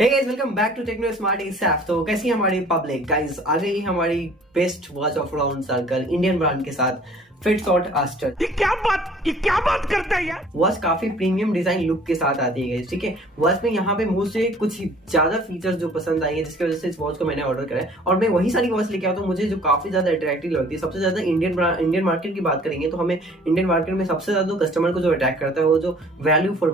Hey guys, welcome back to techno smart SF. तो कैसी है हमारी पब्लिक गाइस? आ गई हमारी best watch of round circle Indian brand के साथ फिटसॉट आस्टर। ये क्या बात करता है यार। वॉच काफी प्रीमियम डिजाइन लुक के साथ आती है गाइस, ठीक है। वॉच में यहाँ पे मुझे कुछ ज्यादा फीचर्स जो पसंद आई है, जिसकी वजह से इस वॉच को मैंने ऑर्डर करा है और मैं वही सारी वॉच लेके आता हूँ मुझे जो काफी ज्यादा अट्रैक्टिव लगती है। सबसे ज्यादा इंडियन मार्केट की बात करेंगे तो हमें इंडियन मार्केट में सबसे ज्यादा कस्टमर को जो अट्रैक्ट करता है वो जो वैल्यू फॉर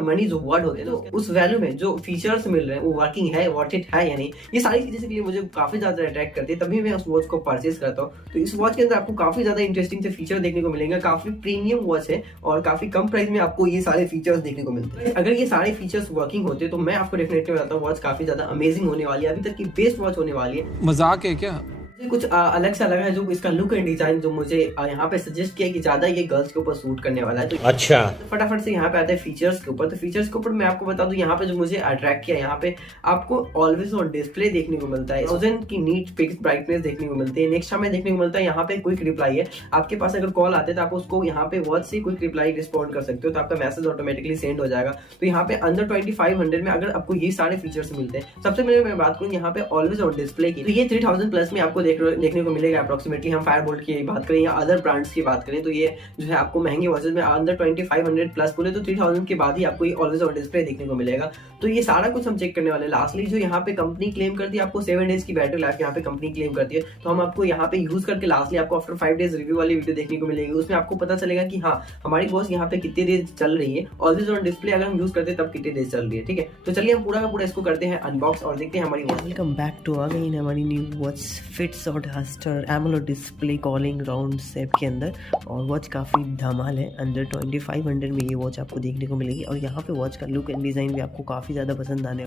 मनी जो वर्ड होते हैं, तो उस वैल्यू में जो फीचर्स मिल रहे हैं वो वर्किंग है, वर्थ इट है या नहीं, ये सारी चीजें के लिए मुझे काफी ज्यादा अट्रैक्ट करती है, तभी मैं उस वॉच को परचेज करता हूँ। तो इस वॉच के अंदर आपको काफी ज्यादा इंटरेस्टिंग से फीचर देखने को मिलेंगे। काफी प्रीमियम वॉच है और काफी कम प्राइस में आपको ये सारे फीचर्स देखने को मिलते हैं। अगर ये सारे फीचर्स वर्किंग होते तो मैं आपको डेफिनेटली बताता हूँ वॉच काफी ज्यादा अमेजिंग होने वाली है, अभी तक की बेस्ट वॉच होने वाली है। मजाक है क्या? कुछ अलग सा लगा है जो इसका लुक एंड डिजाइन जो मुझे यहाँ पे सजेस्ट किया कि ज्यादा ये गर्ल्स के ऊपर सूट करने वाला है। तो अच्छा, फटाफट से यहाँ पे आते हैं फीचर्स के ऊपर। तो फीचर्स के ऊपर मैं आपको बता दूं, यहाँ पे जो मुझे अट्रैक्ट किया, यहाँ पे आपको ऑलवेज ऑन डिस्प्ले देखने को मिलता है, 1000 की नीट पिक्स ब्राइटनेस देखने को मिलती है। नेक्स्ट हमें देखने को मिलता है यहाँ पे क्विक रिप्लाई है। आपके पास अगर कॉल आते हैं तो आप उसको यहाँ पे वॉच से क्विक रिप्लाई रिस्पॉन्ड कर सकते हो, तो आपका मैसेज ऑटोमेटिकली सेंड हो जाएगा। तो यहाँ पे अंडर 2500 में अगर आपको ये सारे फीचर्स मिलते हैं। सबसे पहले मैं बात करूँ यहाँ पे ऑलवेज ऑन डिस्प्ले की, तो ये 3000 प्लस में आपको देखने को मिलेगा अप्रोक्सीमेटली। हम फायरबोल्ट की बात करें या अदर ब्रांड्स की बात करें तो ये जो है आपको महंगे वॉचेस में अंडर 2500 प्लस बोले तो 3000 के बाद ही आपको ये ऑलवेज ऑन डिस्प्ले देखने को मिलेगा। तो ये सारा कुछ हम चेक करने वाले। लास्टली जो यहाँ पे कंपनी क्लेम करती है आपको 7 डेज की बैटरी लाइफ यहाँ पे कंपनी क्लेम करती है, तो हम आपको यहाँ पे यूज करके लास्टली आपको आफ्टर 5 डेज रिव्यू वाली वीडियो देखने को मिलेगी। उसमें आपको पता चलेगा कि हाँ हमारी वॉच यहाँ पे कितनी देर चल रही है, ऑलवेज ऑन डिस्प्ले अगर हम यूज करते हैं तब कितनी देर चल रही है, ठीक है। तो चलिए हम पूरा का पूरा इसको करते हैं अनबॉक्स और देखते हैं हमारी watch. Welcome back to again हमारी new watch Fitshot Astor AMOLED display calling round shape के अंदर। और वॉच काफ़ी धमाल है, अंडर 2500 में ये वॉच आपको देखने को मिलेगी। और यहाँ पे वॉच का लुक एंड डिज़ाइन भी आपको काफ़ी ज़्यादा पसंद आने।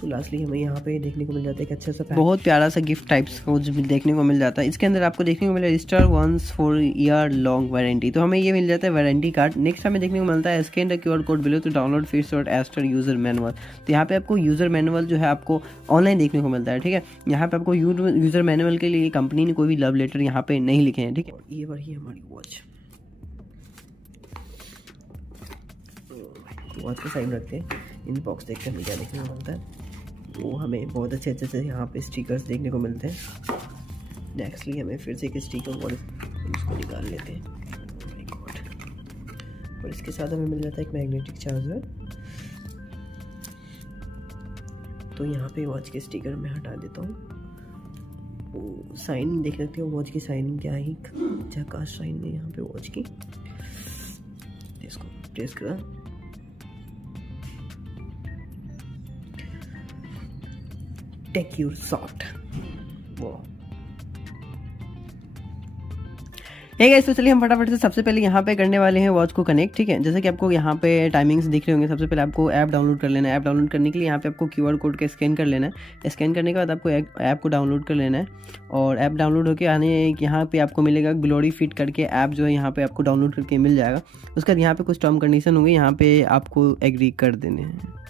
तो लास्टली हमें यहाँ पे देखने को मिल जाता है कि अच्छा सा बहुत प्यारा सा गिफ्ट टाइप्स को देखने को मिल जाता है। इसके अंदर आपको देखने को मिला रजिस्टर 1 ईयर लॉन्ग वारंटी, तो हमें ये मिल जाता है वारंटी कार्ड। नेक्स्ट हमें देखने को मिलता है scan the QR code below to download Fitshot Astor user manual. तो यहाँ पे आपको यूजर मैनुअल जो है आपको ऑनलाइन देखने को मिलता है, ठीक है। यहाँ पे आपको यूजर मैनुअल के लिए कंपनी ने कोई भी लव लेटर यहाँ पे नहीं लिखे हैं, ठीक है। ये बढ़ी हमारी वॉच के साइड रखते हैं। इन बॉक्स देखते हैं हमें क्या देखने को मिलता है। वो हमें बहुत अच्छे से यहाँ पे स्टिकर्स देखने को मिलते हैं। नेक्स्टली हमें फिर से एक स्टिकर और उसको निकाल लेते हैं। My God. और इसके साथ हमें मिल जाता है एक मैग्नेटिक चार्जर। तो यहाँ पे वॉच के स्टिकर मैं हटा देता हूँ। साइन देख सकते हो, वॉच की साइनिंग क्या है, झकास साइन है यहाँ पे वॉच की। इसको प्रेस करा, take your shot. Hey guys, तो चलिए हम फटाफट से सबसे पहले यहाँ पे करने वाले हैं वॉच को कनेक्ट, ठीक है। जैसे कि आपको यहाँ पे टाइमिंग्स दिख रहे होंगे। सबसे पहले आपको ऐप डाउनलोड कर लेना है। ऐप डाउनलोड करने के लिए यहाँ पे आपको QR कोड का स्कैन कर लेना है। स्कैन करने के बाद आपको ऐप को डाउनलोड कर लेना है और ऐप डाउनलोड होकर आने यहाँ पे आपको मिलेगा ग्लोरी फिट करके ऐप जो है यहाँ पे आपको डाउनलोड करके मिल जाएगा। उसके बाद यहाँ पे कुछ टर्म कंडीशन होंगे, यहाँ पे आपको एग्री कर देने हैं,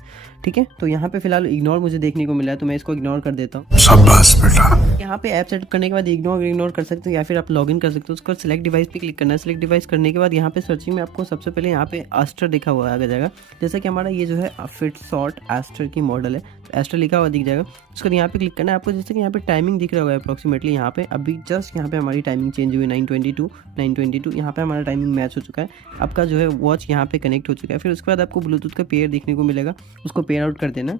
ठीक है। तो यहाँ पे फिलहाल इग्नोर मुझे देखने को मिला है तो मैं इसको इग्नोर कर देता हूँ। शाबाश बेटा। यहाँ पे ऐप सेटअप करने के बाद इग्नोर कर सकते हो या फिर आप लॉगिन कर सकते हो। उसको सिलेक्ट डिवाइस पे क्लिक करना है। सिलेक्ट डिवाइस करने के बाद यहाँ पे सर्चिंग में आपको सबसे पहले यहाँ पे आस्टर लिखा हुआ आ जाएगा। जैसा कि हमारा ये जो है फिटसॉट आस्टर की मॉडल है, तो आस्टर लिखा हुआ दिख जाएगा। उसको यहाँ पे क्लिक करना है आपको। जैसे कि यहाँ पे टाइमिंग दिख रहा होगा अप्रोक्सीमेटली, यहाँ पे अभी जस्ट यहाँ पे हमारी टाइमिंग चेंज हुई 9:22 यहाँ पे हमारा टाइमिंग मैच हो चुका है। आपका जो है वॉच यहाँ पे कनेक्ट हो चुका है। फिर उसके बाद आपको ब्लूटूथ का पेयर देखने को मिलेगा, उसको पेयर आउट कर देना।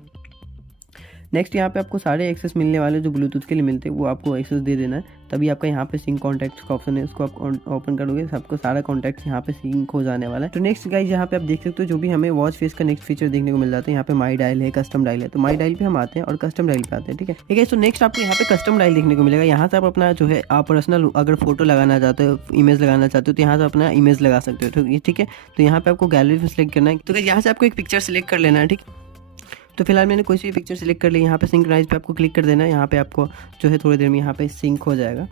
नेक्स्ट यहाँ पे आपको सारे एक्सेस मिलने वाले जो ब्लूटूथ के लिए मिलते हैं वो आपको एक्सेस दे देना है, तभी आपका यहाँ पे सिंक कॉन्टैक्ट्स का ऑप्शन है, उसको आप ओपन करोगे सबको सारा कॉन्टैक्ट्स यहाँ पे सिंक हो जाने वाला है। तो नेक्स्ट गाइस यहाँ पे आप देख सकते हो जो भी हमें वॉच फेस का नेक्स्ट फीचर देखने को मिल जाता है। यहाँ पे माई डायल है, कस्टम डायल है। तो माई डायल पे हम आते हैं और कस्टम डायल पे आते हैं, ठीक है। ठीक है, तो नेक्स्ट आपको यहाँ पे कस्टम डायल देखने को मिलेगा। यहाँ से आप अपना जो है आप पर्सनल अगर फोटो लगाना चाहते हो, इमेज लगाना चाहते हो तो यहाँ से अपना इमेज लगा सकते हो, ठीक है। तो यहाँ पे आपको गैलरी में सिलेक्ट करना है। तो यहाँ से आपको एक पिक्चर सिलेक्ट कर लेना है, ठीक। तो फिलहाल मैंने कोई सी पिक्चर सिलेक्ट कर ली। यहाँ पे सिंक्रोनाइज पे आपको क्लिक कर देना है। यहाँ पे आपको जो है थोड़ी देर में यहाँ पे सिंक हो जाएगा।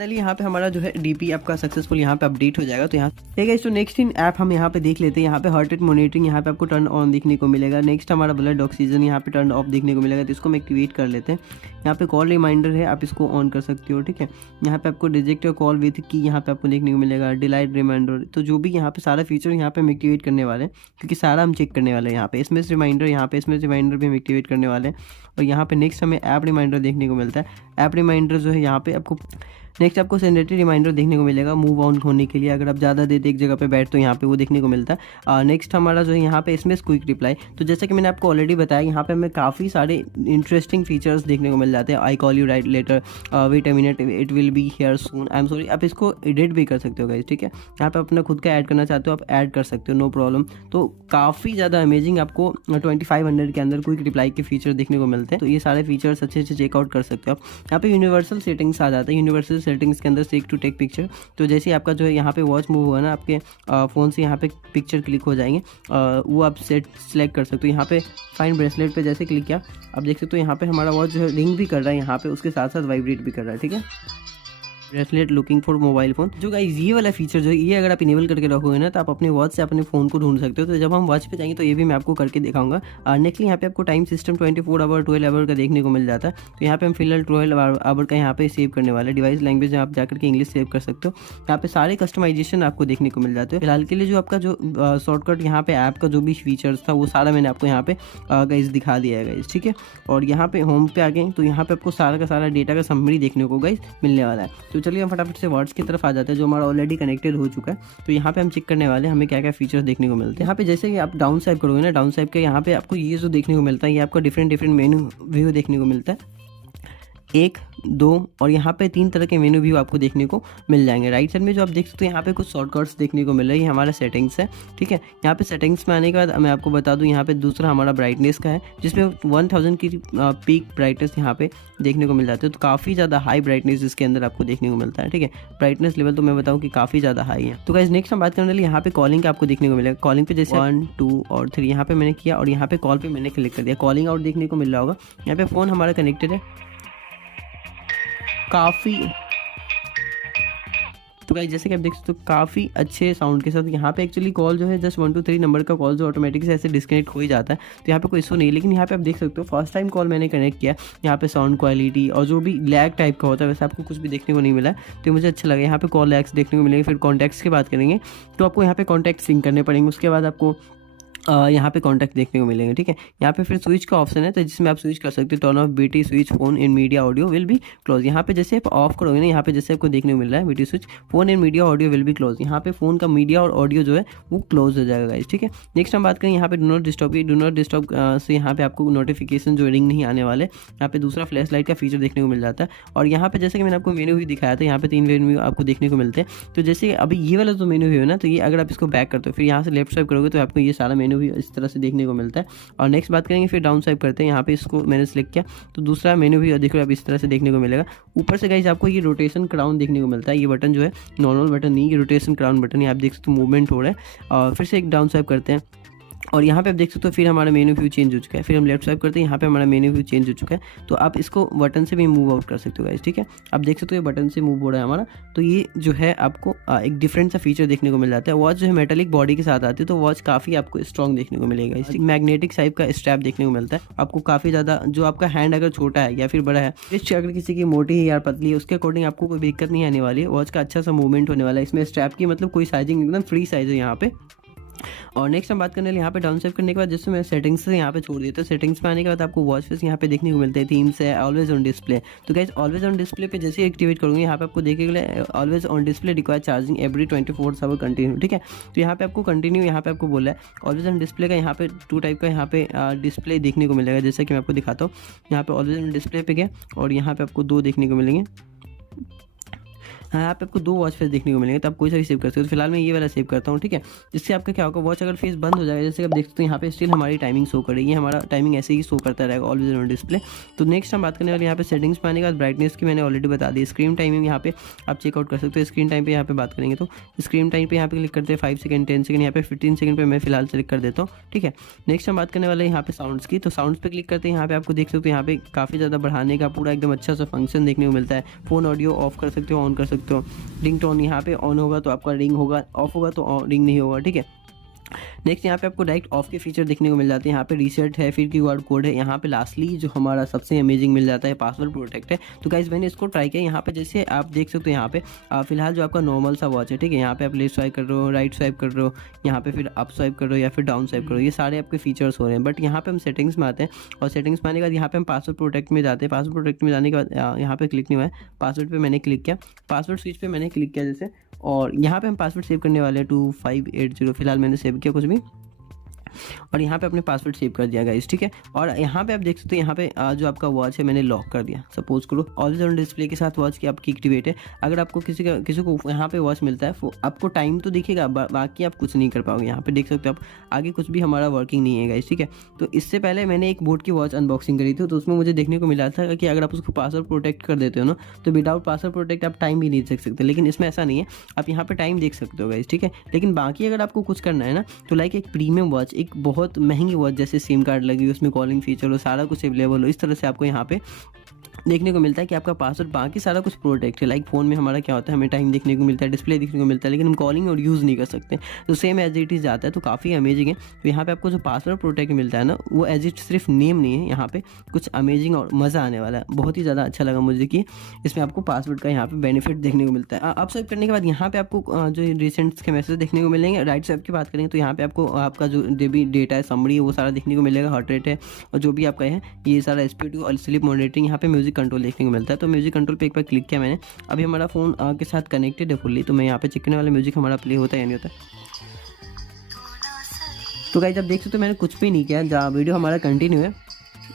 फाइनली यहाँ पे हमारा जो है डीपी आपका सक्सेसफुल यहाँ पे अपडेट हो जाएगा। तो यहाँ ठीक है, तो नेक्स्ट इन ऐप हम यहाँ पे देख लेते हैं। यहाँ पे हार्ट रेट मॉनिटरिंग यहाँ पे आपको टर्न ऑन देखने को मिलेगा। नेक्स्ट हमारा ब्लड ऑक्सीजन यहाँ पे टर्न ऑफ देखने को मिलेगा, तो इसको हम एक्टिवेट कर लेते हैं। यहाँ पे कॉल रिमाइंडर है, आप इसको ऑन कर सकते हो। ठीक है, यहाँ पे आपको रिजेक्ट योर कॉल विथ की यहाँ पे आपको देखने को मिलेगा, डिलाइट रिमाइंडर। तो जो भी यहाँ पे सारा फीचर यहाँ पे हम एक्टिवेट करने वाले हैं, क्योंकि सारा हम चेक करने वाले हैं। यहाँ पे एसएमएस रिमाइंडर, यहाँ पे एसएमएस रिमाइंडर भी हम एक्टिवेट करने वाले हैं। और यहाँ पे नेक्स्ट हमें ऐप रिमाइंडर देखने को मिलता है। ऐप रिमाइंडर जो है यहाँ पे आपको नेक्स्ट आपको सेंडेटरी रिमाइंडर देखने को मिलेगा मूव ऑन होने के लिए, अगर आप ज़्यादा देर एक जगह पे बैठ तो यहाँ पे वो देखने को मिलता है। नेक्स्ट हमारा जो है यहाँ पे इसमें क्विक रिप्लाई। तो जैसे कि मैंने आपको ऑलरेडी बताया, यहाँ पे हमें काफ़ी सारे इंटरेस्टिंग फीचर्स देखने को मिल जाते हैं। I call you right later, wait a minute, it will be here soon, I am sorry. आप इसको एडिट भी कर सकते हो गाइस। ठीक है, यहाँ पे अपना खुद का ऐड करना चाहते हो आप ऐड कर सकते हो, नो प्रॉब्लम। तो काफ़ी ज़्यादा अमेजिंग आपको 2500 के अंदर क्विक रिप्लाई के फीचर देखने को मिलते हैं। तो ये सारे फीचर्स अच्छे से चेकआउट कर सकते हो आप। यहाँ पे यूनिवर्सल सेटिंग्स आ जाता है। यूनिवर्सल सेटिंग्स के अंदर से टू टेक पिक्चर, तो जैसे आपका जो है यहाँ पे वॉच मूव होगा ना, आपके फ़ोन से यहाँ पे पिक्चर क्लिक हो जाएंगे, वो आप सेलेक्ट कर सकते हो। यहाँ पे फाइंड ब्रेसलेट पे जैसे क्लिक किया, आप देख सकते हो यहाँ पे हमारा वॉच जो है रिंग भी कर रहा है यहाँ पे, उसके साथ साथ वाइब्रेट भी कर रहा है। ठीक है, bracelet looking for mobile phone. जो गाइस ये वाला फीचर जो है, ये अगर आप इनेबल करके रखोगे ना, तो आप अपने वॉच से अपने फ़ोन को ढूंढ सकते हो। तो जब हम वॉच पे जाएंगे तो ये भी मैं आपको करके दिखाऊंगा। नेक्स्ट यहाँ पे आपको टाइम सिस्टम 24 आवर 12 आवर का देखने को मिल जाता है। तो यहाँ पे हम फिलहाल 12 आवर का यहाँ पे सेव करने वाले। डिवाइस लैंग्वेज आप जाकर के इंग्लिश सेव कर सकते हो। यहाँ पे सारे कस्टमाइजेशन आपको देखने को मिल जाते हैं। फिलहाल के लिए जो आपका जो शॉर्टकट यहाँ पे ऐप का जो भी फीचर्स था, वो सारा मैंने आपको यहाँ पे गाइस दिखा दिया है गाइस। ठीक है, और यहाँ पे होम पे आ गए तो यहाँ पे आपको सारा का सारा डेटा का समरी देखने को गाइस मिलने वाला है। तो चलिए हम फटाफट से वर्ड्स की तरफ आ जाते हैं, जो हमारा ऑलरेडी कनेक्टेड हो चुका है। तो यहाँ पे हम चेक करने वाले हैं हमें क्या क्या फीचर्स देखने को मिलते हैं। यहाँ पे जैसे कि आप डाउन स्वाइप करोगे ना, डाउन स्वाइप के यहाँ पे आपको ये जो देखने को मिलता है, ये आपको डिफरेंट मेनू व्यू देखने को मिलता है। 1, 2 और यहाँ पे 3 तरह के मेनू व्यू आपको देखने को मिल जाएंगे। राइट साइड में जो आप देख सकते हो, यहाँ पे कुछ शॉर्टकट्स देखने को मिल रहा है। ये हमारा सेटिंग्स है। ठीक है, यहाँ पे सेटिंग्स में आने के बाद मैं आपको बता दूँ, यहाँ पे दूसरा हमारा ब्राइटनेस का है, जिसमें 1000 की पीक ब्राइटनेस यहाँ पे देखने को मिल जाती है। तो काफ़ी ज़्यादा हाई ब्राइटनेस इसके अंदर आपको देखने को मिलता है। ठीक है, ब्राइटनेस लेवल तो मैं बताऊँ कि काफ़ी ज़्यादा हाई है। तो गाइस नेक्स्ट हम बात करने वाले यहाँ पे कॉलिंग का आपको देखने को मिलेगा। कॉलिंग पे जैसे 1, 2 और 3 यहाँ पे मैंने किया और यहाँ पे कॉल पे मैंने क्लिक कर दिया, कॉलिंग आउट देखने को मिल रहा होगा। यहाँ पे फ़ोन हमारा कनेक्टेड है काफ़ी। तो गाइस जैसे कि आप देख सकते हो काफ़ी अच्छे साउंड के साथ यहाँ पे एक्चुअली कॉल जो है जस्ट 1 2 3 नंबर का कॉल जो ऑटोमेटिक से ऐसे डिस्कनेक्ट हो ही जाता है। तो यहाँ पे कोई इशू नहीं है। लेकिन यहाँ पे आप देख सकते हो फर्स्ट टाइम कॉल मैंने कनेक्ट किया, यहाँ पे साउंड क्वालिटी और जो भी लैग टाइप का होता है वैसे आपको कुछ भी देखने को नहीं मिला है। तो मुझे अच्छा लगा। यहाँ पे कॉल लैग्स देखने को मिलेंगे। फिर कॉन्टैक्ट्स की बात करेंगे तो आपको यहाँ पे कॉन्टैक्ट सिंक करने पड़ेंगे। उसके बाद आपको यहाँ पे कॉन्टैक्ट देखने को मिलेंगे। ठीक है, यहाँ पे फिर स्विच का ऑप्शन है, तो जिसमें आप स्विच कर सकते हो turn off BT switch phone in media audio will be close. यहाँ पे जैसे आप ऑफ करोगे ना, यहाँ पे जैसे आपको देखने को मिल रहा है BT switch phone in media audio will be close. यहाँ पे फोन का मीडिया और ऑडियो जो है वो क्लोज हो जाएगा गाइस। ठीक है, नेक्स्ट हम बात करें यहाँ पे डू नॉट डिस्टर्ब की। डू नॉट डिस्टर्ब से यहाँ पे आपको नोटिफिकेशन जो रिंग नहीं आने वाले। यहाँ पे दूसरा फ्लैश लाइट का फीचर देखने को मिल जाता है। और यहाँ पे जैसे कि मैंने आपको मेनू भी दिखाया था, यहाँ पे 3 मेनू आपको देखने को मिलते हैं। तो जैसे अभी ये वाला जो मेनू है ना, तो ये अगर आप इसको बैक करते हो फिर यहाँ से लेफ्ट स्वाइप करोगे तो आपको ये सारा मेनू भी इस तरह से देखने को मिलता है। और नेक्स्ट बात करेंगे फिर डाउन स्वाइप करते हैं। यहाँ पे इसको मैंने सेलेक्ट किया तो दूसरा मेनू भी देखो आप इस तरह से देखने को मिलेगा। ऊपर से गाइस आपको ये रोटेशन क्राउन देखने को मिलता है। ये बटन जो है नॉर्मल बटन नहीं, ये रोटेशन क्राउन बटन है। आप देख सकते हो मूवमेंट हो रहा है। और फिर से एक डाउन स्वाइप करते हैं और यहाँ पे आप देख सकते हो फिर हमारा मेनू व्यू चेंज हो चुका है। फिर हम लेफ्ट स्वाइप करते हैं, यहाँ पे हमारा मेनू व्यू चेंज हो चुका है। तो आप इसको बटन से भी मूव आउट कर सकते हो गाइस। ठीक है, आप देख सकते हो ये बटन से मूव हो रहा है हमारा। तो ये जो है आपको एक डिफरेंट सा फीचर देखने को मिल जाता है। वॉच जो है मेटालिक बॉडी के साथ आती है, तो वॉच काफ़ी आपको स्ट्रॉन्ग देखने को मिलेगा। इस मैग्नेटिक टाइप का स्ट्रैप देखने को मिलता है आपको काफ़ी ज़्यादा। जो आपका हैंड अगर छोटा है या फिर बड़ा है, रिस्ट अगर किसी की मोटी है या पतली है, उसके अकॉर्डिंग आपको कोई दिक्कत नहीं आने वाली है। वॉच का अच्छा सा मूवमेंट होने वाला है। इसमें स्ट्रैप की मतलब कोई साइजिंग एकदम फ्री साइज है यहाँ पे। और नेक्स्ट हम बात करने यहाँ पे डाउन स्वाइप करने के बाद जैसे मैं सेटिंग्स से यहाँ पे छोड़ दिया, तो सेटिंग्स में आने के बाद आपको वॉच फेस यहाँ पे देखने को मिलते हैं। थीम्स है, ऑलवेज ऑन डिस्प्ले। तो गाइस ऑलवेज ऑन डिस्प्ले पे जैसे एक्टिवेट करूँगी, यहाँ पे आपको देखेगा always on display require charging every 24 hour continue. ठीक है, तो यहाँ पे आपको कंटिन्यू यहाँ पे आपको बोला है। ऑलवेज ऑन डिस्प्ले का यहाँ पे 2 टाइप का यहाँ पे डिस्प्ले देखने को मिलेगा, जैसा कि मैं आपको दिखाता हूँ। यहाँ पे ऑलवेज ऑन डिस्प्ले पे गया और यहाँ पे आपको 2 देखने को मिलेंगे। हाँ, यहाँ पे आपको 2 वॉच फेस देखने को मिलेंगे, तो आप कोई सा भी सेव कर सकते हो। तो फिलहाल मैं ये वाला सेव करता हूँ, ठीक है। जिससे आपका क्या होगा, वॉच अगर फेस बंद हो जाएगा, जैसे आप देख सकते हो यहाँ पे स्टिल हमारी टाइमिंग शो करेगी, हमारा टाइमिंग ऐसे ही शो करता रहेगा ऑलवेज ऑन डिस्प्ले। तो नेक्स्ट हम बात करने वाले यहाँ पे सेटिंग्स में आने के बाद ब्राइटनेस की मैंने ऑलरेडी बता दी। स्क्रीन टाइमिंग यहाँ पे आप चेकआउट कर सकते हो। स्क्रीन टाइम पे यहाँ पे बात करेंगे तो स्क्रीन टाइम पे यहाँ पे क्लिक करते हैं 5 सेकंड 10 सेकंड, यहाँ पे 15 सेकंड पे मैं फिलहाल सेलेक्ट कर देता हूँ, ठीक है। नेक्स्ट हम बात करने वाले हैं यहाँ पे साउंड्स की। तो साउंड्स पे क्लिक करते हैं, यहाँ पे आपको देख सकते हो यहाँ पे काफ़ी ज़्यादा बढ़ाने का पूरा एकदम अच्छा सा फंक्शन देखने को मिलता है। फ़ोन ऑडियो ऑफ कर सकते हो, ऑन कर सकते हो। रिंग टोन यहाँ पे ऑन होगा तो आपका रिंग होगा, ऑफ होगा तो रिंग नहीं होगा, ठीक है। नेक्स्ट यहाँ पे आपको डायरेक्ट ऑफ के फीचर देखने को मिल जाते हैं। यहाँ पे रीसेट है, फिर कीवर्ड कोड है। यहाँ पे लास्टली जो हमारा सबसे अमेजिंग मिल जाता है, पासवर्ड प्रोटेक्ट है। तो गाइस मैंने इसको ट्राई किया। यहाँ पे जैसे आप देख सकते हो यहाँ पे फिलहाल जो आपका नॉर्मल सा वॉच है, ठीक है। यहाँ पे आप लेफ्ट स्वाइप कर रहे हो, राइट स्वाइप कर रहे हो, यहाँ पे फिर अप स्वाइप कर रहे हो या फिर डाउन स्वाइप कर रहे हो, ये सारे आपके फीचर्स हो रहे हैं। बट यहाँ पे हम सेटिंग्स में आते हैं और सेटिंग्स में आने के बाद यहाँ पे हम पासवर्ड प्रोटेक्ट में जाते हैं। पासवर्ड प्रोटेक्ट में जाने के बाद यहाँ पे क्लिक नहीं हुआ है, पासवर्ड पे मैंने क्लिक किया, पासवर्ड स्विच पे मैंने क्लिक किया जैसे, और यहाँ पे हम पासवर्ड सेव करने वाले हैं 2580। फिलहाल मैंने सेव किया कुछ भी और यहाँ पे अपने पासवर्ड सेव कर दिया गाइस, ठीक है। और यहाँ पे आप देख सकते हो यहाँ पे जो आपका वॉच है मैंने लॉक कर दिया। सपोज करो ऑलवेज ऑन डिस्प्ले के साथ वॉच की आपकी एक्टिवेट है। अगर आपको किसी को यहाँ पे वॉच मिलता है, आपको टाइम तो दिखेगा, बाकी आप कुछ नहीं कर पाओगे। यहाँ पे देख सकते हो आप, आगे कुछ भी हमारा वर्किंग नहीं है गाइस, ठीक है। तो इससे पहले मैंने एक बोट की वॉच अनबॉक्सिंग करी थी, तो उसमें मुझे देखने को मिला था कि अगर आप उसको पासवर्ड प्रोटेक्ट कर देते हो ना, तो विदाउट पासवर्ड प्रोटेक्ट आप टाइम भी नहीं देख सकते। लेकिन इसमें ऐसा नहीं है, आप यहाँ पे टाइम देख सकते हो गाइस, ठीक है। लेकिन बाकी अगर आपको कुछ करना है ना, तो लाइक एक प्रीमियम वॉच, एक बहुत महंगी वॉच, जैसे सिम कार्ड लगी हो, उसमें कॉलिंग फीचर हो, सारा कुछ अवेलेबल हो, इस तरह से आपको यहाँ पे देखने को मिलता है कि आपका पासवर्ड बाकी सारा कुछ प्रोटेक्ट है। लाइक फ़ोन में हमारा क्या होता है, हमें टाइम देखने को मिलता है, डिस्प्ले देखने को मिलता है, लेकिन हम कॉलिंग और यूज़ नहीं कर सकते। तो सेम एज इट इज़ जाता है, तो काफ़ी अमेजिंग है। तो यहाँ पे आपको जो पासवर्ड प्रोटेक्ट मिलता है ना, वो एज इट सिर्फ नेम नहीं है, यहाँ पे कुछ अमेजिंग और मज़ा आने वाला है। बहुत ही ज़्यादा अच्छा लगा मुझे कि इसमें आपको पासवर्ड का यहाँ पे बेनिफिट देखने को मिलता है। आप स्वाइप करने के बाद यहाँ पे आपको जो रिसेंट के मैसेज देखने को मिलेंगे। राइट स्वाइप की बात करेंगे तो यहाँ पे आपको आपका जो भी डेटा है, समरी है, वो सारा देखने को मिलेगा। हार्ट रेट है और जो भी आपका है ये सारा SPO2 और स्लीप मॉनिटरिंग, यहाँ पे म्यूजिक कंट्रोल देखने को मिलता है। तो म्यूजिक कंट्रोल पे एक बार क्लिक किया मैंने। अभी हमारा फ़ोन के साथ कनेक्टेड है फुल्ली, तो मैं यहाँ पे चेक करने वाला म्यूजिक हमारा प्ले होता है या नहीं होता है। तो गाइस आप देख सकते हो मैंने कुछ भी नहीं किया, जहाँ वीडियो हमारा कंटिन्यू है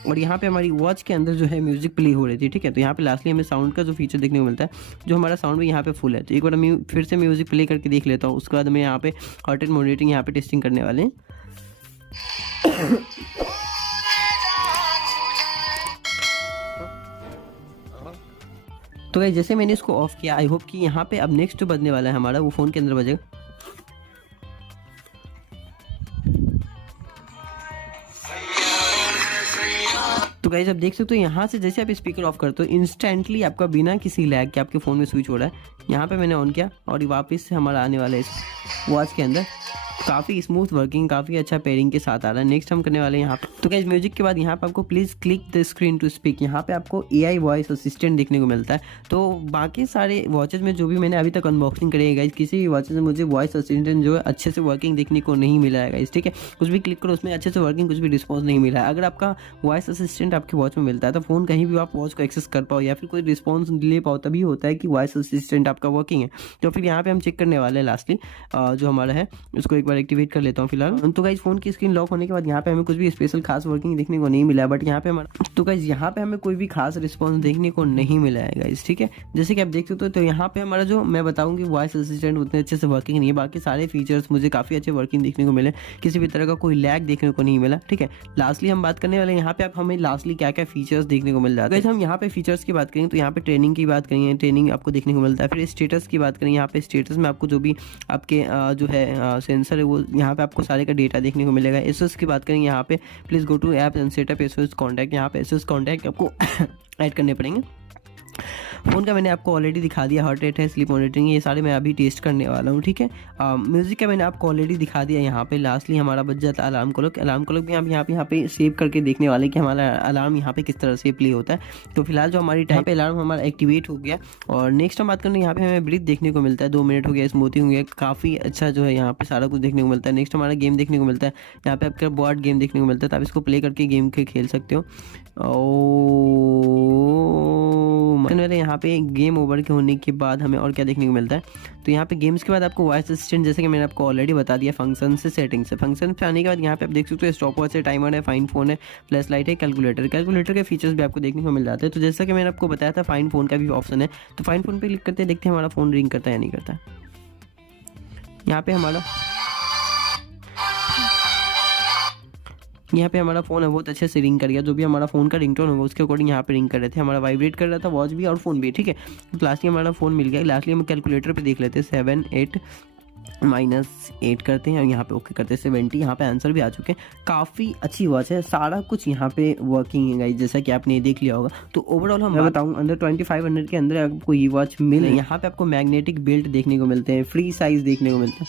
और यहाँ पे हमारी वॉच के अंदर जो है म्यूजिक प्ले हो रही थी, ठीक है। तो यहाँ पे लास्टली हमें साउंड का जो फीचर देखने को मिलता है, जो हमारा साउंड भी यहाँ पे फुल है। तो एक बार मैं फिर से म्यूजिक प्ले करके देख लेता हूँ। उसके बाद मैं यहाँ पे हार्ट रेट मॉनिटरिंग यहाँ पे टेस्टिंग करने वाले हैं। तो गाइस जैसे मैंने इसको ऑफ किया, आई होप कि यहाँ पे अब नेक्स्ट जो बजने वाला है हमारा, वो फ़ोन के अंदर बजेगा। तो गाइस आप देख सकते हो यहाँ से जैसे आप स्पीकर ऑफ करते हो, इंस्टेंटली आपका बिना किसी लैग के आपके फ़ोन में स्विच हो रहा है। यहाँ पे मैंने ऑन किया और वापस से हमारा आने वाला है इस वॉच के अंदर। काफ़ी स्मूथ वर्किंग, काफ़ी अच्छा पेयरिंग के साथ आ रहा है। नेक्स्ट हम करने वाले हैं यहाँ पे, तो गाइस म्यूजिक के बाद यहाँ पे आपको please click the screen to speak. यहाँ पे आपको AI वॉइस असिस्टेंट देखने को मिलता है। तो बाकी सारे वॉचेज में जो भी मैंने अभी तक अनबॉक्सिंग करी है गाइस, किसी भी वॉचेज में मुझे वॉइस असिस्टेंट जो है अच्छे से वर्किंग देखने को नहीं मिला है गाइस, ठीक है। कुछ भी क्लिक करो उसमें अच्छे से वर्किंग, कुछ भी रिस्पॉन्स नहीं मिला है। अगर आपका वॉइस असिस्टेंट आपके वॉच में मिलता है तो फ़ोन कहीं भी आप वॉच को एक्सेस कर पाओ या फिर कोई रिस्पॉन्स ले पाओ, तभी होता है कि वॉइस असिस्टेंट आपका वर्किंग है। तो फिर यहाँ पे हम चेक करने वाले हैं लास्टली जो हमारा है, उसको एक बार एक्टिवेट कर लेता हूँ फिलहाल। तो गाइस फोन की स्क्रीन लॉक होने के बाद यहाँ पे हमें कुछ भी स्पेशल खास वर्किंग देखने को नहीं मिला है, बट यहाँ पे हमारा, तो गाइस यहाँ पे हमें कोई भी खास रिस्पॉन्स देखने को नहीं मिला है गाइस, ठीक है। जैसे कि आप देख सकते हो, तो यहाँ पे हमारा जो मैं बताऊँ कि वॉइस असिस्टेंट उतने अच्छे से वर्किंग नहीं है। बाकी सारे फीचर्स मुझे काफ़ी अच्छे वर्किंग देखने को मिले, किसी भी तरह का कोई लैग देखने को नहीं मिला, ठीक है। लास्टली हम बात करने वाले हैं यहाँ पे, आप हमें लास्टली क्या क्या फीचर्स देखने को मिल जाते हैं। हम यहाँ पे फीचर्स की बात करें तो यहाँ पे ट्रेनिंग की बात करेंगे, ट्रेनिंग आपको देखने को मिलता है। फिर स्टेटस की बात करें, यहाँ पे स्टेटस में आपको जो भी आपके जो है सेंसर है, वो यहाँ पे आपको सारे का डेटा देखने को मिलेगा। SOS की बात करेंगे, यहाँ पे please go to app and setup SOS contact. यहाँ पे SOS कॉन्टैक्ट आपको ऐड करने पड़ेंगे। फ़ोन का मैंने आपको ऑलरेडी दिखा दिया, हार्ट रेट है, स्लीप मॉनिटरिंग, ये सारे मैं अभी टेस्ट करने वाला हूँ, ठीक है। म्यूज़िक का मैंने आपको ऑलरेडी दिखा दिया। यहाँ पे लास्टली हमारा बज जाता है अलार्म क्लॉक। अलार्म क्लॉक भी हम यहाँ पे सेव करके देखने वाले कि हमारा अलार्म यहाँ पे किस तरह से प्ले होता है। तो फिलहाल जो हमारी टाइम पे अलार्म हमारा एक्टिवेट हो गया। और नेक्स्ट हम बात करें, यहाँ पे हमें ब्रीथ देखने को मिलता है, 2 मिनट हो गया, स्मूथिंग हो गया, काफ़ी अच्छा जो है यहाँ पे सारा कुछ देखने को मिलता है। नेक्स्ट हमारा गेम देखने को मिलता है, यहाँ पे आपका बोर्ड गेम देखने को मिलता है, तो आप इसको प्ले करके गेम के खेल सकते हो। ओ मेरे यहाँ पे गेम ओवर के होने के बाद हमें और क्या देखने को मिलता है, तो यहाँ पे गेम्स के बाद आपको वॉइस असिस्टेंट, जैसे कि मैंने आपको ऑलरेडी बता दिया, फंक्शन से सेटिंग से, फंक्शन पे आने के बाद यहाँ पे आप देख सकते हो स्टॉप वॉच है, टाइमर है, फाइंड फोन है, फ्लैश लाइट है, कैलकुलेटर के फीचर्स भी आपको देखने को मिल जाते हैं। तो जैसा कि मैंने आपको बताया था फाइंड फोन का भी ऑप्शन है, तो फाइंड फोन पे क्लिक करते हैं, देखते हैं हमारा फोन रिंग करता है या नहीं करता। यहाँ पे हमारा फ़ोन है बहुत अच्छे से रिंग कर गया, जो भी हमारा फ़ोन का रिंगटोन होगा उसके अकॉर्डिंग यहाँ पे रिंग कर रहे थे, हमारा वाइब्रेट कर रहा था वॉच भी और फ़ोन भी, ठीक है। तो लास्टली हमारा फ़ोन मिल गया। लास्टली हम कैलकुलेटर पे देख लेते हैं, 7 8 -8 करते हैं और यहाँ पे ओके करते हैं 70। यहाँ पे आंसर भी आ चुके हैं। काफ़ी अच्छी वॉच है, सारा कुछ यहाँ पे वर्किंग है गाइस, जैसा कि आपने देख लिया होगा। तो ओवरऑल मैं बताऊँ अंडर 2500 के अंदर आपको ये वॉच मिले। यहाँ पे आपको मैग्नेटिक बेल्ट देखने को मिलते हैं, फ्री साइज देखने को मिलते हैं,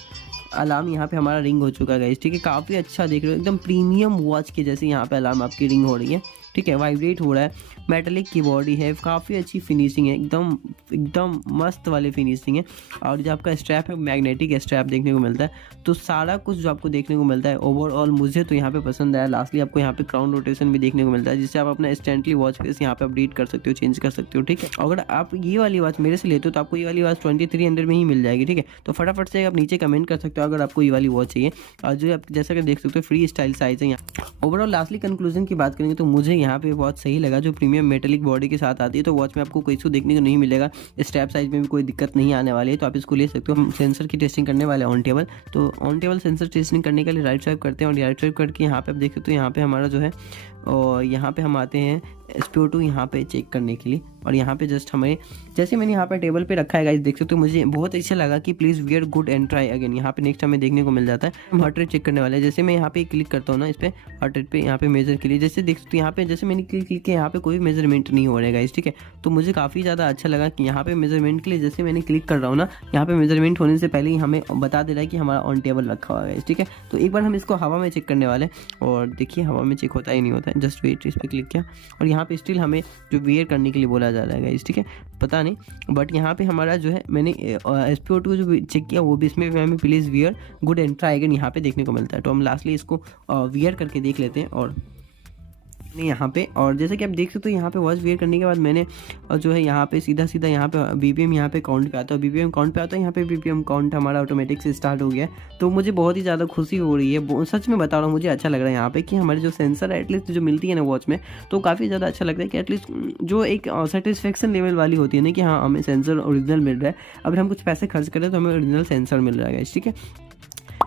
अलार्म यहाँ पे हमारा रिंग हो चुका है गाइस, ठीक है। काफ़ी अच्छा देख रहे हो, एकदम प्रीमियम वॉच के जैसे यहाँ पे अलार्म आपकी रिंग हो रही है, ठीक है। वाइब्रेट हो रहा है, मेटेलिक की बॉडी है, काफ़ी अच्छी फिनिशिंग है, एकदम मस्त वाली फिनिशिंग है। और जो आपका स्ट्रैप है मैग्नेटिक स्ट्रैप देखने को मिलता है। तो सारा कुछ जो आपको देखने को मिलता है ओवरऑल मुझे तो यहाँ पे पसंद आया। लास्टली आपको यहाँ पे क्राउन रोटेशन भी देखने को मिलता है, जिससे आप अपना इंस्टेंटली वॉच फेस यहाँ पे अपडेट कर सकते हो, चेंज कर सकते हो, ठीक है। अगर आप ये वाली वॉच मेरे से लेते हो तो आपको ये वाली वॉच 2300 में ही मिल जाएगी, ठीक है। तो फटाफट से आप नीचे कमेंट कर सकते हो अगर आपको ये वाली वॉच चाहिए। और जो आप जैसा कि देख सकते हो फ्री स्टाइल साइज है यहाँ। ओवरऑल लास्टली कंक्लूजन की बात करेंगे तो मुझे यहाँ पे वॉच सही लगा, जो प्रीमियम मेटेलिक बॉडी के साथ आती है। तो वॉच में आपको कोई इशू देखने को नहीं मिलेगा, स्ट्रैप साइज में भी कोई दिक्कत नहीं आने वाली है, तो आप इसको ले सकते हो। हम सेंसर की टेस्टिंग करने वाले ऑन टेबल, तो ऑन टेबल सेंसर टेस्टिंग करने के लिए राइट स्वाइप करते हैं और राइट स्वाइप करके यहाँ पे आप देख सकते हो यहाँ पे हमारा जो है, और यहाँ पे हम आते हैं SPO2 यहाँ पे चेक करने के लिए। और यहाँ पे जस्ट हमें जैसे मैंने यहाँ पे टेबल पे रखा है गाइस, देख सकते हो मुझे बहुत अच्छा लगा कि please wear good and try again. यहाँ पे नेक्स्ट हमें देखने को मिल जाता है, हम हार्ट रेट चेक करने वाले हैं। जैसे मैं यहाँ पे क्लिक करता हूँ ना इस पर हार्ट रेट पे, यहाँ पे मेजर के लिए, जैसे देख सकते हो यहाँ पे जैसे मैंने क्लिक किया यहाँ पे कोई मेजरमेंट नहीं हो रहा है गाइस, ठीक है। तो मुझे काफ़ी ज़्यादा अच्छा लगा कि यहाँ पे मेजरमेंट के लिए जैसे मैंने क्लिक कर रहा हूँ ना, यहाँ पे मेजरमेंट होने से पहले ही हमें बता दे रहा है कि हमारा ऑन टेबल रखा हुआ है, ठीक है। तो एक बार हम इसको हवा में चेक करने वाले हैं और देखिए हवा में चेक होता ही नहीं होता है। जस्ट वेट, इस पर क्लिक किया और यहाँ पे स्टिल हमें जो वेयर करने के लिए बोला जा रहा है गाइस, ठीक है। पता नहीं बट यहाँ पे हमारा जो है मैंने SPO2 जो चेक किया वो भी इसमें हमें please wear good and try again यहाँ पे देखने को मिलता है। तो हम लास्टली इसको वियर करके देख लेते हैं और यहाँ पे, और जैसे कि आप देख सकते हो यहाँ पे वॉच वेयर करने के बाद मैंने जो है यहाँ पे सीधा यहाँ पे BPM यहाँ पे काउंट पे आता है, BPM काउंट पे आता है, यहाँ पे BPM काउंट हमारा ऑटोमेटिक से स्टार्ट हो गया। तो मुझे बहुत ही ज़्यादा खुशी हो रही है, सच में बता रहा हूँ, मुझे अच्छा लग रहा है यहाँ पे कि हमारे जो सेंसर है एटलीस्ट जो मिलती है ना वॉच में, तो काफ़ी ज़्यादा अच्छा लगता है कि एटलीस्ट जो एक सेटिस्फेक्शन लेवल वाली होती है ना कि हाँ हमें सेंसर ओरिजिनल मिल रहा है। अगर हम कुछ पैसे खर्च करें तो हमें ओरिजिनल सेंसर मिल रहा है, ठीक है।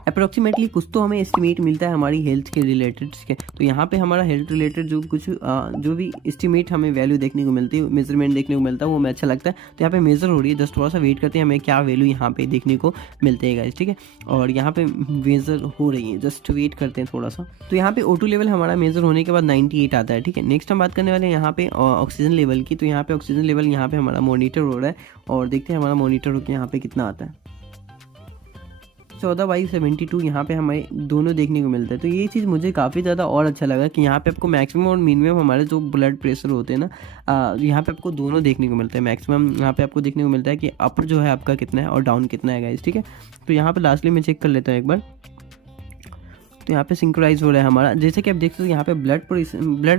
अप्रोक्सीमेटली कुछ तो हमें एस्टिमेट मिलता है हमारी हेल्थ के रिलेटेड, ठीक है। तो यहाँ पे हमारा हेल्थ रिलेटेड जो कुछ जो भी एस्टिमेट हमें वैल्यू देखने को मिलती है, मेजरमेंट देखने को मिलता है, वो हमें अच्छा लगता है। तो यहाँ पे मेजर हो रही है, जस्ट थोड़ा सा वेट करते हैं हमें क्या वैल्यू यहाँ पे देखने को मिलते हैं गाइस, ठीक है। और यहाँ पे मेजर हो रही है, जस्ट वेट करते हैं थोड़ा सा। तो यहाँ पे O2 लेवल हमारा मेजर होने के बाद 98 आता है, ठीक है। नेक्स्ट हम बात करने वाले हैं यहाँ पे ऑक्सीजन लेवल की। तो यहाँ पे ऑक्सीजन लेवल यहाँ पे हमारा मॉनिटर हो रहा है और देखते हैं हमारा मॉनिटर होकर यहाँ पे कितना आता है। 14/72 यहाँ पे हमें दोनों देखने को मिलता है। तो ये चीज़ मुझे काफ़ी ज़्यादा और अच्छा लगा कि यहाँ पे आपको मैक्सिमम और मिनिमम हमारे जो ब्लड प्रेशर होते हैं ना, यहाँ पे आपको दोनों देखने को मिलता है। मैक्सिमम यहाँ पे आपको देखने को मिलता है कि अप जो है आपका कितना है और डाउन कितना है गाइस, ठीक है। तो यहाँ पे लास्टली मैं चेक कर लेता हूँ एक बार, तो यहाँ पे सिंक्रोनाइज हो रहा है हमारा। जैसे कि आप देख सकते हो यहाँ पे ब्लड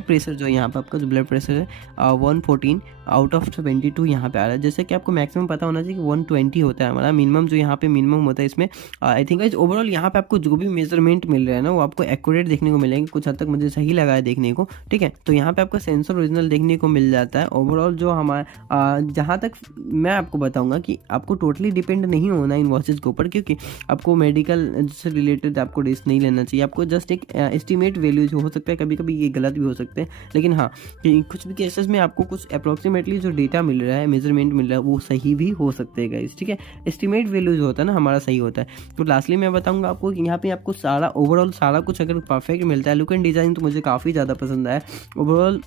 प्रेशर जो है यहाँ पे आपका जो ब्लड प्रेशर है 114/72 यहाँ पे आ रहा है। जैसे कि आपको मैक्सिमम पता होना चाहिए कि 120 होता है हमारा। मिनिमम जो यहाँ पे मिनिमम होता है इसमें आई थिंक गाइस ओवरऑल यहाँ पे आपको जो भी मेजरमेंट मिल रहा है ना वो आपको एक्यूरेट देखने को मिलेंगे, कुछ हद तक मुझे सही लगा है देखने को, ठीक है। तो यहाँ पे आपका सेंसर ओरिजिनल देखने को मिल जाता है। ओवरऑल जो हमारा जहाँ तक मैं आपको बताऊँगा कि आपको टोटली डिपेंड नहीं होना इन वॉचेज़ के ऊपर, क्योंकि आपको मेडिकल से रिलेटेड आपको रिस्क नहीं लेना चाहिए। आपको जस्ट एक एस्टिमेट वैल्यू जो हो सकता है, कभी कभी ये गलत भी हो सकते हैं, लेकिन हाँ कि कुछ भी केसेस में आपको कुछ अप्रॉक्सीमेटली जो डेटा मिल रहा है, मेजरमेंट मिल रहा है, वो सही भी हो सकते हैं गाइस, ठीक है। एस्टिमेट वैल्यू जो होता है ना हमारा सही होता है। तो लास्टली मैं बताऊंगा आपको कि यहाँ पे आपको सारा ओवरऑल सारा कुछ अगर परफेक्ट मिलता है, लुक एंड डिज़ाइन तो मुझे काफ़ी ज़्यादा पसंद आया। ओवरऑल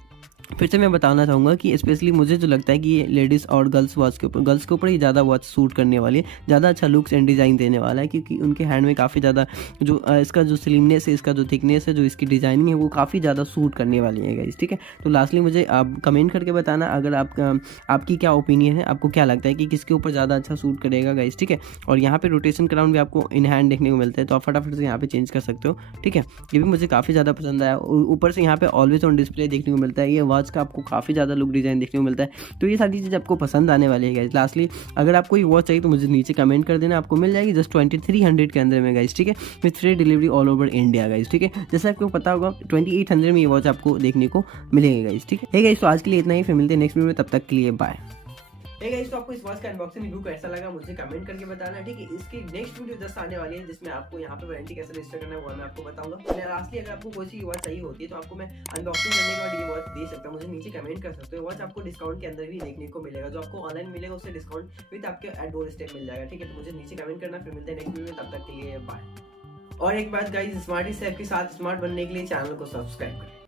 फिर से मैं बताना चाहूँगा कि स्पेशली मुझे जो लगता है कि ये लेडीज़ और गर्ल्स के ऊपर ही ज़्यादा वॉच सूट करने वाली है, ज़्यादा अच्छा लुक्स एंड डिज़ाइन देने वाला है, क्योंकि उनके हैंड में काफ़ी ज़्यादा जो इसका जो स्लिमनेस है, इसका जो थिकनेस है, जो इसकी डिज़ाइनिंग है, वो काफ़ी ज़्यादा सूट करने वाली है गाइस, ठीक है। तो लास्टली मुझे आप कमेंट करके बताना अगर आपकी क्या ओपिनियन है, आपको क्या लगता है कि किसके ऊपर ज़्यादा अच्छा सूट करेगा गाइस, ठीक है। और यहाँ पे रोटेशन क्राउन भी आपको इन हैंड देखने को मिलता है, तो आप फटाफट से यहाँ पे चेंज कर सकते हो, ठीक है। ये भी मुझे काफ़ी ज़्यादा पसंद आया। ऊपर से यहाँ पे ऑलवेज ऑन डिस्प्ले देखने को मिलता है, ये वॉच का आपको काफ़ी ज़्यादा लुक डिज़ाइन देखने को मिलता है। तो ये सारी चीज़ आपको पसंद आने वाली है गाइस। लास्टली अगर आपको ये वॉच चाहिए तो मुझे नीचे कमेंट कर देना, आपको मिल जाएगी जस्ट 2300 के अंदर में गाइस, ठीक है, with free delivery all over India guys, ठीक है। जैसे आपको पता होगा 2800 में ये वॉच आपको देखने को मिलेगी गाइस, ठीक है गाइस। तो आज के लिए इतना ही, फिर मिलते हैं नेक्स्ट वीडियो में, तब तक के लिए बाय। गाइस, तो आपको इस वॉच का अनबॉक्सिंग रिव्यू कैसा लगा मुझे कमेंट करके बताना, ठीक है। इसकी नेक्स्ट वीडियो जस्ट आने वाली है जिसमें आपको यहाँ पे वारंटी कैसे रजिस्टर करना है वो मैं आपको बताऊंगा। लास्टली अगर आपको कोई सी वॉच चाहिए होती है तो आपको मैं अनबॉक्सिंग करने के बाद ये वॉच दे सकता हूँ, मुझे नीचे कमेंट कर सकते हो। वॉच आपको डिस्काउंट के अंदर भी देखने को मिलेगा, जो आपको ऑनलाइन मिलेगा उससे डिस्काउंट विद आपके एट डोर स्टेप मिल जाएगा, ठीक है। तो मुझे नीचे कमेंट करना, फिर मिलते हैं नेक्स्ट वीडियो में, तब तक के लिए बाय। और एक बात गाइस, स्मार्ट ऐप के साथ स्मार्ट बनने के लिए चैनल को सब्सक्राइब करें।